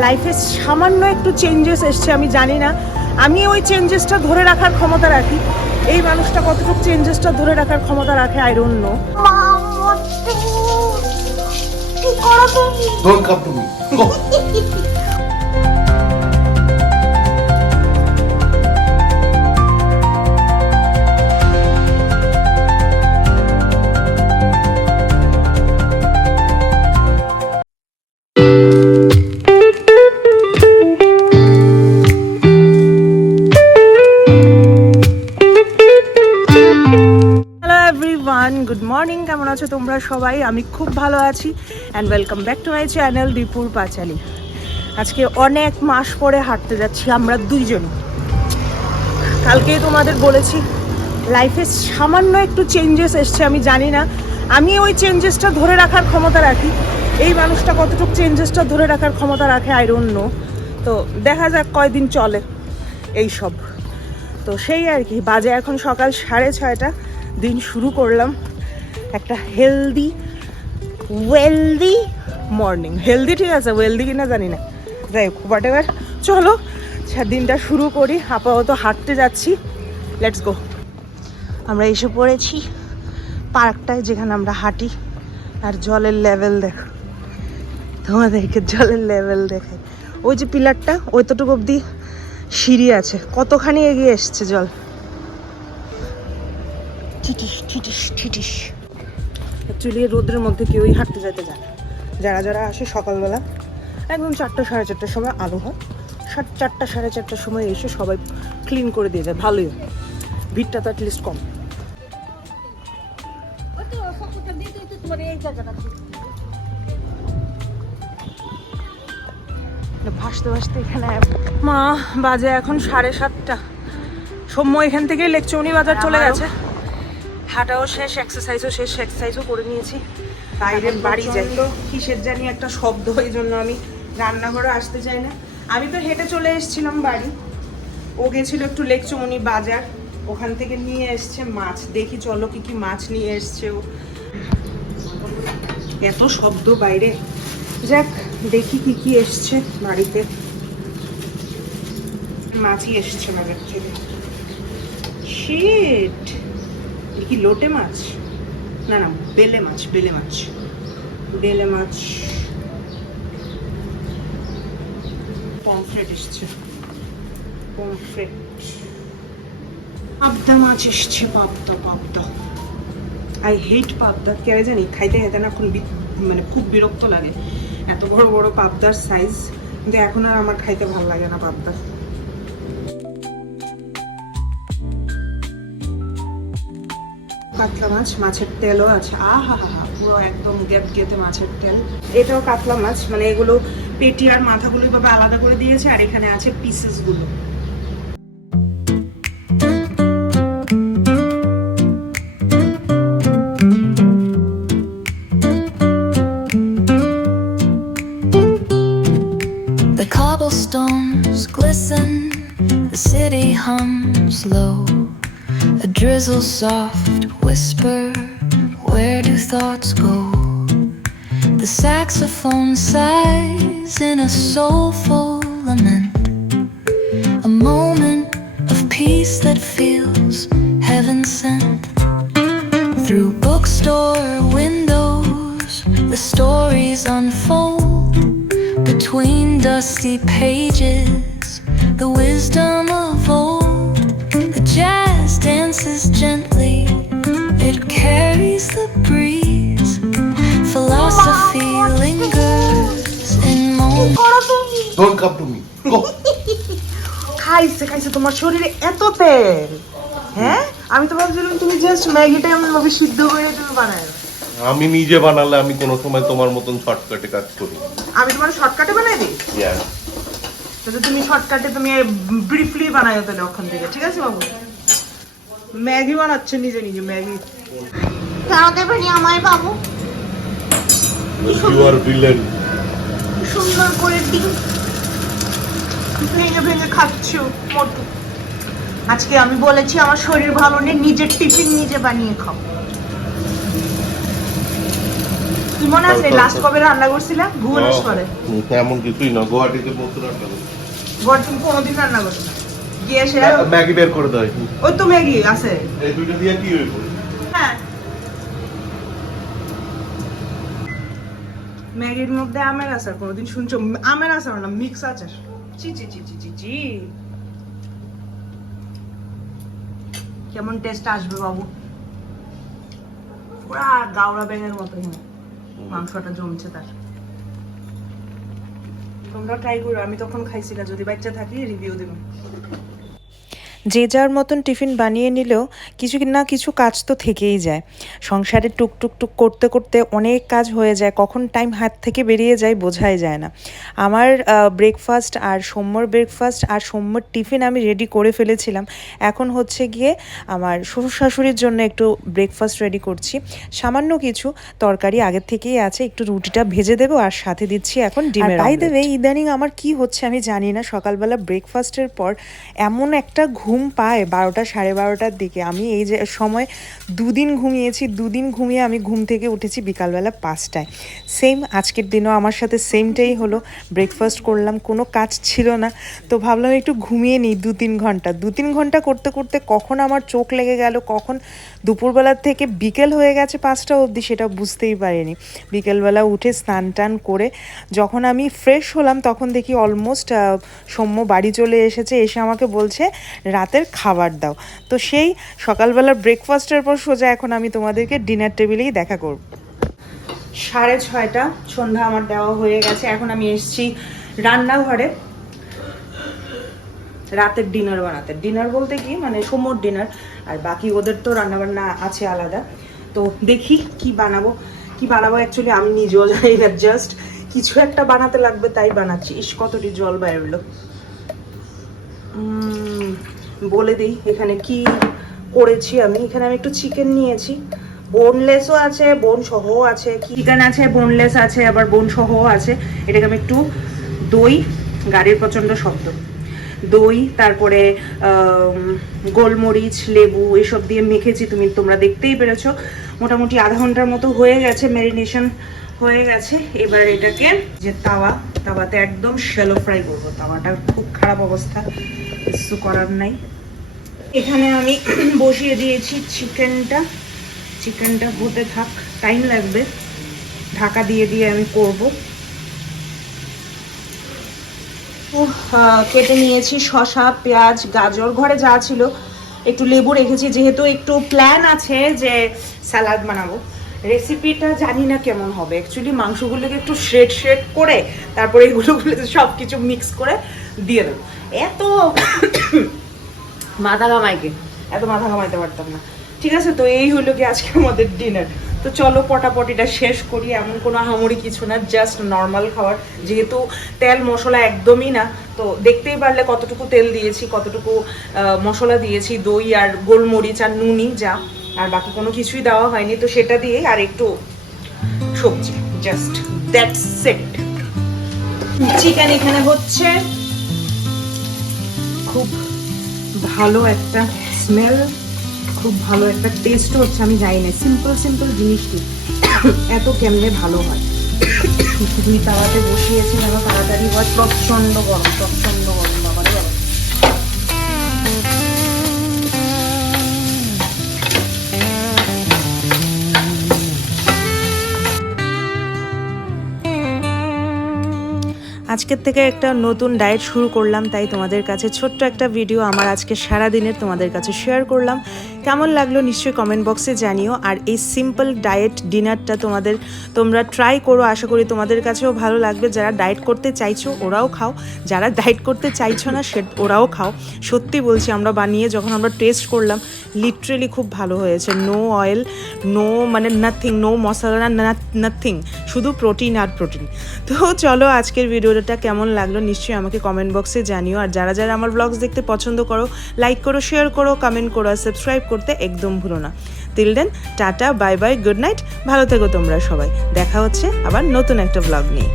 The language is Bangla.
লাইফে সামান্য একটু চেঞ্জেস এসছে আমি জানি না। আমি ওই চেঞ্জেসটা ধরে রাখার ক্ষমতা রাখি। এই মানুষটা কতটুকু চেঞ্জেসটা ধরে রাখার ক্ষমতা রাখে আই ডোন্ট নো কি করো তুমি? Don't গুড মর্নিং কেমন আছো তোমরা সবাই? আমি খুব ভালো আছি and welcome back to my channel দীপুর পাঁচালি আজকে অনেক মাস পরে হাঁটতে যাচ্ছি আমরা দুইজন। কালকেই তোমাদের বলেছি লাইফে সামান্য একটু চেঞ্জেস এসছে, আমি জানি না। আমি ওই চেঞ্জেসটা ধরে রাখার ক্ষমতা রাখি। এই মানুষটা কতটুকু চেঞ্জেসটা ধরে রাখার ক্ষমতা রাখে আই তো দেখা যাক কয়দিন চলে। এই সব। তো সেই আর কি, বাজে এখন সকাল সাড়ে ছয়টা, দিন শুরু করলাম একটা হেলদি ওয়েলদি মর্নিং হেলদি ঠিক আছে ওয়েলদি কিনা জানি না। যাই হোক বাট এবার চলো দিনটা শুরু করি, আপাতত হাঁটতে যাচ্ছি। লেটস গো আমরা এসে পড়েছি পার্কটায় যেখানে আমরা হাঁটি, আর জলের লেভেল দেখো তোমাদেরকে জলের লেভেল দেখাই। ওই যে পিলারটা, ওইতটুকু অবধি সিঁড়ি আছে। কতখানি এগিয়ে এসছে জল? ঠিটিস ঠিটিস ঠিটিস অ্যাকচুয়ালি রোদ্রের মধ্যে কেউই হাঁটতে যেতে যায় না। যারা যারা আসে সকালবেলা একদম চারটা সাড়ে চারটার সময় আলো হয় চারটা সাড়ে চারটার সময় এসে সবাই ক্লিন করে দিয়ে যায় ভালোই ভিড়টা তো অ্যাটলিস্ট কম। ভাসতে ভাসতে এখানে মা বাজে এখন সাড়ে সাতটা। সৌম্য এখান থেকে লেকচৌনি বাজার চলে গেছে। হাঁটাও শেষ এক্সারসাইজও শেষ এক্সারসাইজও করে নিয়েছি। বাইরে বাড়ি যাই। তো কিসের জানি একটা শব্দ এই জন্য আমি রান্নাঘরে আসতে চাই না। আমি তো হেঁটে চলে এসেছিলাম বাড়ি। ও গেছিল একটু লেকচৌনি বাজার। ওখান থেকে নিয়ে এসছে মাছ। দেখি চলো কি কি মাছ নিয়ে এসছে ও। এত শব্দ বাইরে। যাক, দেখি কি কি এসছে বাড়িতে। মাছই এসছে বাজার থেকে। শিট কি লোটে মাছ? না না, বেলে মাছ বেলে মাছ। বেলে মাছ। পমফ্রেট এসছে। পমফ্রেট। পাবদা মাছ এসছে, পাবদা পাবদা। আই হেট পাবদা। কে জানি, খাইতে খেতে না এখন মানে খুব বিরক্ত লাগে। এত বড় বড় পাবদার সাইজ কিন্তু এখন আর আমার খাইতে ভালো লাগে না পাবদা। কাতলা মাছ, মাছের তেলও আছে। আহা হা পুরো একদম গ্যাপ গেতে মাছের তেল। এটাও কাতলা মাছ মানে এগুলো পেটি আর মাথাগুলো এভাবে আলাদা করে দিয়েছে, আর এখানে আছে pieces drizzle soft whisper, where do thoughts go? The saxophone sighs in a soulful lament. A moment of peace that feels heaven sent. Through bookstore windows, the stories unfold. Between dusty pages, the wisdom of old. Dances gently, it carries the breeze. Philosophy lingers in moments. Don't come to me. Go. খাইছে খাইছে তোমার শরীরে এত তেল হ্যাঁ আমি তো ভাবছিলাম তুমি জাস্ট ম্যাগিটা এমন ভাবে সিদ্ধ করে তুমি বানায় আমি নিজে বানালে আমি কোনো সময় তোমার মতন শর্টকাটে কাজ করি আমি তোমার শর্টকাটে বানাই দিই. তাহলে তুমি শর্টকাটে তুমি ব্রিফলি বানাইও তাহলে ওখান থেকে ঠিক আছে বাবু ম্যাগি বানাচ্ছে নিজে নিজে ম্যাগি। কেন দেবেনি আমায় বাবু। You are villain. সুন্দর করে ডিম ভেঙে ভেঙে খাচ্ছ মোটু। আজকে আমি বলেছি আমার শরীর ভালো নেই নিজের টিফিন নিজে বানিয়ে খাও। তুই মনে আছে লাস্ট কবে রান্না করছিলাম? ভুবনেশ্বরে। তেমন কিছুই না গুয়াহাটিতে প্রচুর রান্না করি। ঘর কোনোদিন রান্না করছ না। গিয়ে সেটা ম্যাগি বের করে ওই তো ম্যাগি আছে। এই দুইটা দিয়ে কি হইব? হ্যাঁ। ম্যাগির মধ্যে আমের আচার কোনোদিন শুনছো? আমের আচার না মিক্স আচার। চি চি চি চি চি চি কেমন টেস্ট আসবে বাবু? পুরা গাওড়া ব্যাঙের মতো মাংসটা জমছে তার। তোমরা ট্রাই করো আমি তখন খাইছি না। যদি বাচ্চা থাকি রিভিউ দেবো। যে যার মতন টিফিন বানিয়ে নিলেও কিছু না কিছু কাজ তো থেকেই যায়। সংসারে টুক টুক টুক করতে করতে অনেক কাজ হয়ে যায় কখন টাইম হাত থেকে বেরিয়ে যায় বোঝাই যায় না। আমার ব্রেকফাস্ট আর সোমবার ব্রেকফাস্ট আর সোমবার টিফিন আমি রেডি করে ফেলেছিলাম। এখন হচ্ছে গিয়ে আমার শ্বশুর শাশুড়ির জন্য একটু ব্রেকফাস্ট রেডি করছি। সামান্য কিছু তরকারি আগের থেকেই আছে একটু রুটিটা ভেজে দেবো আর সাথে দিচ্ছি এখন ডিমের বাই দেবে ইদানিং আমার কি হচ্ছে আমি জানি না সকালবেলা ব্রেকফাস্টের পর এমন একটা ঘুম পায় বারোটা, সাড়ে বারোটার দিকে। আমি এই যে সময় দুদিন ঘুমিয়েছি, দুদিন ঘুমিয়ে আমি ঘুম থেকে উঠেছি বিকালবেলা পাঁচটায়। সেম আজকের দিনও আমার সাথে সেমটাই হলো। ব্রেকফাস্ট করলাম, কোনো কাজ ছিল না। তো ভাবলাম একটু ঘুমিয়ে নিই দু তিন ঘণ্টা। দু তিন ঘণ্টা করতে করতে কখন আমার চোখ লেগে গেল, কখন দুপুরবেলার থেকে বিকেল হয়ে গেছে পাঁচটা অবধি সেটা বুঝতেই পারিনি। বিকেলবেলা উঠে স্নান টান করে যখন আমি ফ্রেশ হলাম তখন দেখি অলমোস্ট সৌম্য বাড়ি চলে এসেছে, এসে আমাকে বলছে রাতের খাবার দাও। তো সেই সকালবেলা ব্রেকফাস্টের পর সোজা এখন আমি তোমাদেরকে ডিনার টেবিলেই দেখা করব। সাড়ে ছয়টা, সন্ধ্যা আমার দেওয়া হয়ে গেছে। এখন আমি এসেছি রান্নাঘরে। রাতের ডিনার বানাতে ডিনার বলতে কি? মানে সমর ডিনার আর বাকি ওদের তো রান্নাবান্না আছে আলাদা। তো দেখি কি বানাবো। কি বানাবো? অ্যাকচুয়ালি আমি নিজেও জানি না জাস্ট কিছু একটা বানাতে লাগবে, তাই বানাচ্ছি। ইস, কতটি জল বেরোলো বলে দিই, এখানে কি করেছি আমি? এখানে আমি একটু চিকেন নিয়েছি। বোনলেসও আছে বোন সহও আছে চিকেন আছে বোনলেস আছে, আবার বোন সহও আছে। এটাকে আমি একটু দই, গাড়ির প্রচণ্ড শব্দ। দই, তারপরে গোলমরিচ, লেবু, এসব দিয়ে মেখেছি, তুমি তোমরা দেখতেই পেরেছ। মোটামুটি আধা ঘণ্টার মতো হয়ে গেছে ম্যারিনেশন হয়ে গেছে। এবার এটাকে যে তাওয়া, তাওয়াতে একদম শ্যালো ফ্রাই করব। তাওয়াটার খুব খারাপ অবস্থা। কিছু করার নাই। এখানে আমি বসিয়ে দিয়েছি চিকেনটা। চিকেনটা হতে থাক টাইম লাগবে। ঢাকা দিয়ে দিয়ে আমি করব। কেটে নিয়েছি শসা, পেঁয়াজ, গাজর। ঘরে যা ছিল, একটু লেবু রেখেছি। যেহেতু একটু প্ল্যান আছে যে স্যালাড বানাবো। রেসিপিটা জানি না কেমন হবে। অ্যাকচুয়ালি মাংসগুলোকে একটু শ্রেড শ্রেড করে, তারপরে এগুলোগুলো সব কিছু মিক্স করে দিয়ে দেবো। এত মাথা ঘামাইকে। এত মাথা ঘামাইতে পারতাম না। ঠিক আছে, তো এই হলো কি আজকে আমাদের ডিনার তো চলো পটাপটিটা শেষ করি, এমন কোনো আহামরি কিছু না জাস্ট নর্মাল খাবার। যেহেতু তেল মশলা একদমই না, তো দেখতেই পারলে কতটুকু তেল দিয়েছি, কতটুকু মশলা দিয়েছি, দই আর গোলমরিচ আর নুনি, যা। আর বাকি কোনো কিছুই দেওয়া হয়নি, তো সেটা দিয়ে আর একটু সবজি। জাস্ট দ্যাটস সেট চিকেন এখানে হচ্ছে খুব ভালো একটা স্মেল খুব ভালো একটা টেস্ট হচ্ছে, আমি জানি না। সিম্পল সিম্পল জিনিসটি এত কেমনে ভালো হয়? তুমি তাওয়াতে বসিয়েছি, যেন তাড়াতাড়ি হয়। প্রচণ্ড গরম প্রচণ্ড গরম। আজকের থেকে একটা নতুন ডায়েট শুরু করলাম, তাই তোমাদের কাছে ছোট্ট একটা ভিডিও আমার আজকে সারা দিনের তোমাদের কাছে শেয়ার করলাম। কেমন লাগল নিশ্চয়ই কমেন্ট বক্সে জানিও, আর এই সিম্পল ডায়েট ডিনারটা তোমাদের, তোমরা ট্রাই করো, আশা করি তোমাদের কাছেও ভালো লাগবে। যারা ডায়েট করতে চাইছো, ওরাও খাও। যারা ডায়েট করতে চাইছো না, সে, ওরাও খাও। সত্যি বলছি, আমরা বানিয়ে যখন আমরা টেস্ট করলাম লিটারেলি খুব ভালো হয়েছে। নো অয়েল নো মানে নাথিং নো মশলা নাথিং শুধু প্রোটিন আর প্রোটিন তো চলো আজকের ভিডিওটা কেমন লাগল নিশ্চয়ই আমাকে কমেন্ট বক্সে জানিও। আর যারা যারা আমার ব্লগস দেখতে পছন্দ করো লাইক করো শেয়ার করো কমেন্ট করো আর সাবস্ক্রাইব করতে একদম ভুলো না। Till then tata bye bye good night ভালো থেকো তোমরা সবাই। দেখা হচ্ছে আবার নতুন একটা ব্লগ নিয়ে।